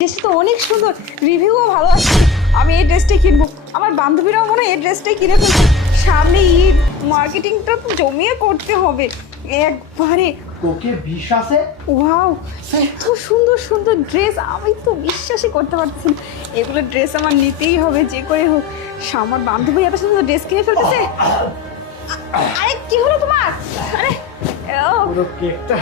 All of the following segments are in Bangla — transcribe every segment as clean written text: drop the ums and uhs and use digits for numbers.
ড্রেসটা তো অনেক সুন্দর, রিভিউও ভালো আছে। আমি এই ড্রেসটাই কিনবো। আমার বান্ধবীরাও মনে হয় এই ড্রেসটাই কিনে ফেলছে। সামনে ঈদ, মার্কেটিংটা তো জমিয়ে করতে হবে একবারে। তোকে বিশ্বাসে ওয়াও, এত সুন্দর সুন্দর ড্রেস, আমি তো বিশ্বাসই করতে পারতেছি না। এগুলো ড্রেস আমার নিতেই হবে যে করে হোক। আমার বান্ধবী এত সুন্দর ড্রেস কিনে ফেলতেছে। আরে কি হলো তোমার? আরে পুরো কেকটা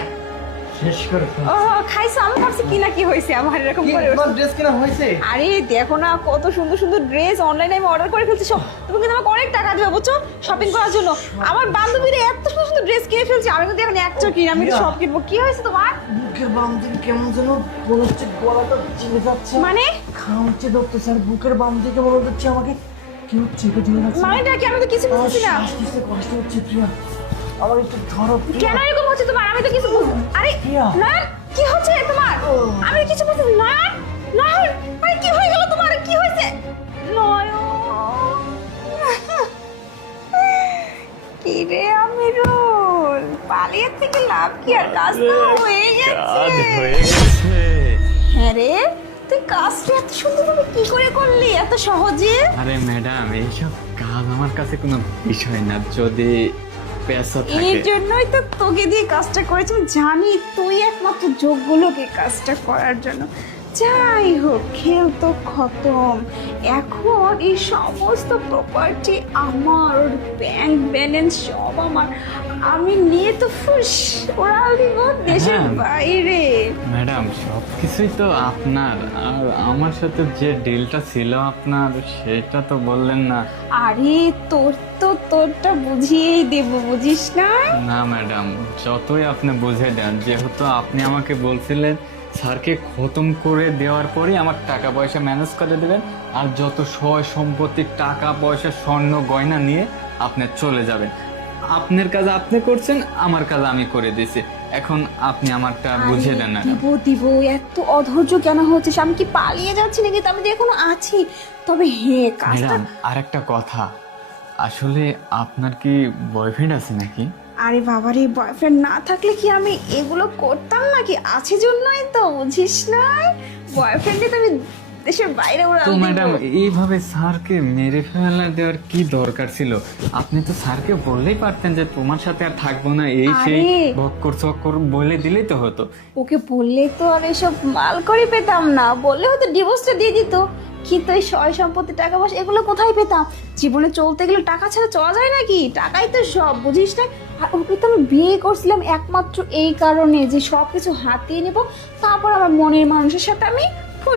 শেষ করে ফেল। ও খাইছো? আমি ভাবছি কি না কি হয়েছে আমার এরকম করে। তোমার ড্রেস কেনা হয়েছে? আরে দেখো না কত সুন্দর সুন্দর ড্রেস অনলাইনে আমি অর্ডার করে ফেলছি সব। তুমি কিন্তু আমাকে অনেক টাকা দেবে বুঝছো শপিং করার জন্য। আমার বান্ধবীরা এত সুন্দর সুন্দর ড্রেস কিনে ফেলছে, আমি কিন্তু এখন একটা কিনি, আমি তো সব কিনবো। কি হয়েছে তোমার? বুকের বাম দিকে কেমন যেন মনে হচ্ছে গলাটা চিনে যাচ্ছে। মানে খাওয়াচ্ছে ডক্টর স্যার, বুকের বাম দিকে মনে হচ্ছে আমাকে কেউ চেপে ধরে রাখছে। মানেটা কি? আমি তো কিছু বুঝছি না। শ্বাস নিতে কষ্ট হচ্ছে প্রিয়া, আমার একটু ধরো প্রিয়া। কেন এরকম হচ্ছে তোমার? আমি তো কিছু বুঝ। আরে প্রিয়া। নয়ন, কি হচ্ছে তোমার? আমি কিছু বুঝছি না। নয়ন, নয়ন, আরে কি হয়ে গেল তোমার? কি হয়েছে নয়ন? কি রে আমিরুল, পালিয়ে থেকে লাভ কি? আর কাজ তো হয়ে গেছে। হ্যাঁ রে, তুই কাজটা এত সুন্দরভাবে কি করে করলি এত সহজে? আরে ম্যাডাম, এইসব কাজ আমার কাছে কোনো বিষয় না, যদি পেশা এই থাকে। জন্যই তো তোকে দিয়ে কাজটা করেছি। আমি জানি তুই একমাত্র যোগ্য লোক এই কাজটা করার জন্য। যাই হোক, খেল তো খতম। এখন এই সমস্ত প্রপার্টি আমার, ব্যাংক ব্যালেন্স সব আমার। আমি নিয়ে তো ফুস ওড়াল দিব দেশের হ্যাঁ। বাইরে। ম্যাডাম, সব কিছুই তো আপনার, আর আমার সাথে যে ডিলটা ছিল আপনার সেটা তো বললেন না। আরে তোরটা বুঝিয়েই দেব, বুঝিস না? না ম্যাডাম, যতই আপনি বুঝে দেন, যেহেতু আপনি আমাকে বলছিলেন স্যারকে খতম করে দেওয়ার পরেই আমার টাকা পয়সা ম্যানেজ করে দেবেন, আর যত সয় সম্পত্তি, টাকা পয়সা, স্বর্ণ গয়না নিয়ে আপনি চলে যাবেন। আপনার কাজ আপনি করছেন, আমার কাজ আমি করে দিয়েছি। এখন আপনি আমারটা বুঝিয়ে দেন না। দিব এত অধৈর্য কেন হচ্ছিস? আমি কি পালিয়ে যাচ্ছি নাকি? তো আমি তো এখনো আছি। তবে হ্যাঁ, কাজটা। ম্যাডাম, আর একটা কথা, আসলে আপনার কি বয়ফ্রেন্ড আছে নাকি? আরে বাবারে, বয়ফ্রেন্ড না থাকলে কি আমি এগুলো করতাম নাকি? আছে জন্যই তো, বুঝিস না? বয়ফ্রেন্ডে তো আমি দেশের বাইরে ওরা। তো ম্যাডাম, এইভাবে স্যারকে মেরে ফেলা দেওয়ার কি দরকার ছিল? আপনি তো স্যারকে বললেই পারতেন যে তোমার সাথে আর থাকবো না, এই সেই আরে। ভক্কর চক্কর বলে দিলেই তো হতো। ওকে বললে তো আর এসব মাল করে পেতাম না, বললে হয়তো ডিভোর্সটা দিয়ে দিত। কিন্তু এই সয় সম্পত্তি, টাকা পয়সা এগুলো কোথায় পেতাম? জীবনে চলতে গেলে টাকা ছাড়া চলা যায় নাকি? টাকাই তো সব, বুঝিস না? আর ওকে তো আমি বিয়ে করছিলাম একমাত্র এই কারণে যে সব কিছু হাতিয়ে নেব, তারপর আমার মনের মানুষের সাথে আমি